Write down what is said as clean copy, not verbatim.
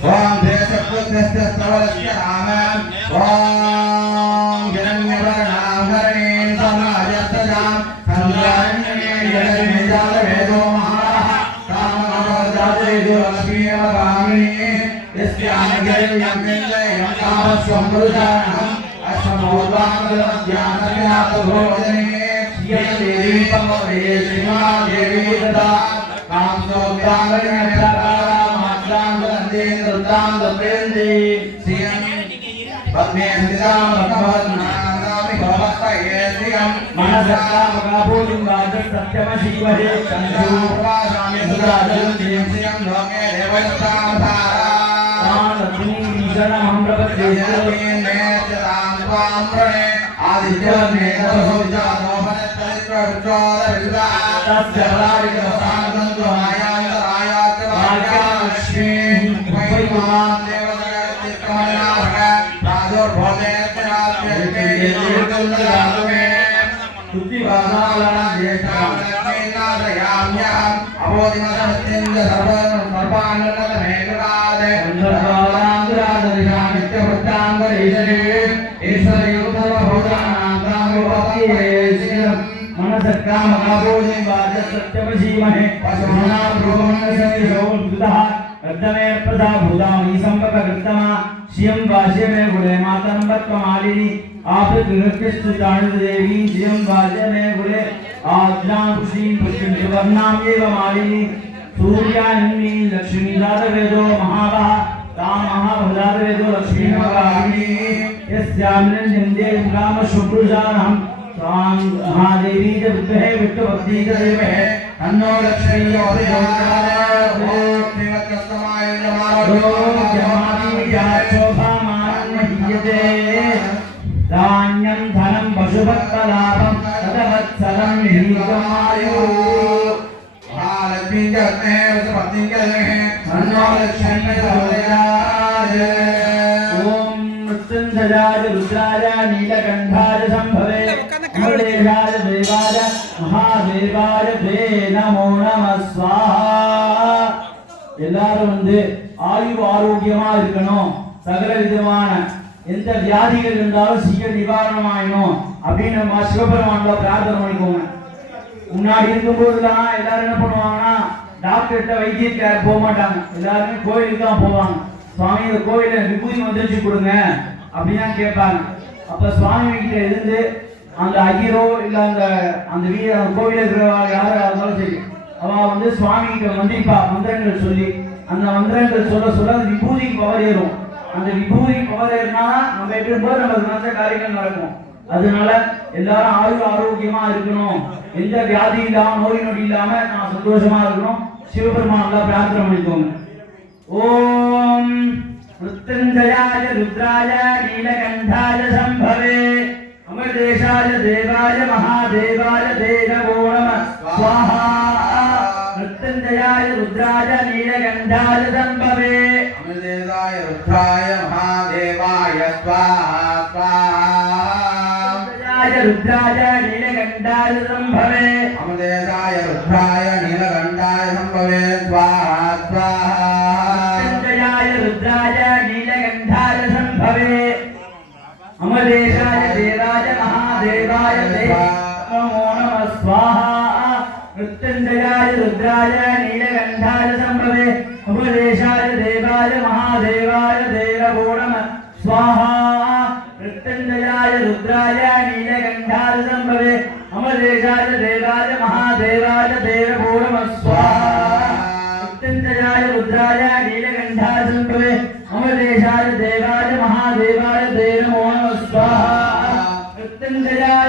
ओम देशपुत्रस्य स्तवस्य रामं ओम हिरण्यवर्णाभरणेन समाजस्तजां संज्ञान्ये जगन्निजालवेदो महाः काममोदादेदो लक्ष्मीवरामिणी यस्यामगिर्यं कामस्वमृजानहम् अश्वमोदानज्ञानज्ञातभोजने देवी पमवे श्रीमादेवी ददा सूर्यान्नी लक्ष्मी जातवेदो महावः तामहाभुजातवेदो लक्ष्मी महागामिनी यस्याम्नन्दिन्दे ग्राम शुक्रुजानहं स्वां महादेवी च विद्महे विष्णुभक्ति च देवहे तन्नो लक्ष्मी धान्यं धनं पशुभक्तलाभं तदवत्सरं हीतमायु महालक्ष्मी जगते वसुपति जगते तन्नो लक्ष्मी प्रचोदयात् ओम मृत्युंजयाय रुद्राय नीलकंठाय संभवे मृदेशाय देवाय महादेवाय ते नमो नमः स्वाहा எல்லாரும் ஆயுள் ஆரோக்கியமா இருக்கணும் சகல விதமான எந்த வியாதிகள் இருந்தாலும் சீக்கிரம் நிவாரணம் ஆயிடும் அப்படின்னு நம்ம சிவபெருமான்ல பிரார்த்தனை பண்ணிக்கோங்க முன்னாடி இருக்கும்போதுலாம் எல்லாரும் என்ன பண்ணுவாங்கன்னா டாக்டர்கிட்ட வைத்தியத்துக்கு போக மாட்டாங்க எல்லாருமே கோயிலுக்கு தான் போவாங்க சுவாமி இந்த கோயில விபூதி வந்துச்சு கொடுங்க அப்படின்னு கேட்பாங்க அப்ப சுவாமி கிட்ட இருந்து அந்த ஐயரோ இல்ல அந்த கோயில இருக்கிறவங்க யாரா இருந்தாலும் சரி அவ சுவாமி கிட்ட மந்திரிப்பா மந்திரங்கள் சொல்லி அந்த மந்திரங்கள் சொல்ல சொல்ல அந்த விபூதிக்கு பவர் ஏறும் அந்த விபூதி பவர் ஏறினா நம்ம இருக்கும்போது நமக்கு நல்ல காரியங்கள் நடக்கும் அதனால எல்லாரும் ஆயுள் ஆரோக்கியமா இருக்கணும் எந்த வியாதி இல்லாம நோய் நொடி இல்லாம நான் சந்தோஷமா இருக்கணும் சிவபெருமான் பிரார்த்தனை பண்ணிக்கோங்க ஓம் மృత్యుంజయాయ రుద్రాయ నీలకంఠాయ సంభవే అమరదేశాయ దేవాయ మహాదేవాయ తే నమో నమః స్వాహా మృత్యుంజయాయ రుద్రాయ నీలకంఠాయ సంభవే అమరదేశాయ రుద్రాయ మహాదేవాయ స్వాహా స్వాహా रुद्राय नीलकंठाय संभवे अमदेशाय रुद्राय नीलकंठाय संभवे स्वाहा स्वाहा संजयाय रुद्राय नीलकंठाय संभवे अमदेशाय देवाय महादेवाय ते नमो नमः स्वाहा मृत्युंजयाय रुद्राय नीलकंठाय संभवे अमदेशाय देवाय महादेवाय ते नमो नमः स्वाहा मृत्युंजयाय रुद्राय नीलकंठाय संभवे अमरदेशाय देवाय महादेवाय ते नमो नमः स्वाहा मृत्युंजयाय रुद्राय नीलकंठाय संभवे अमरदेशाय देवाय महादेवाय ते नमो नमः स्वाहा मृत्युंजयाय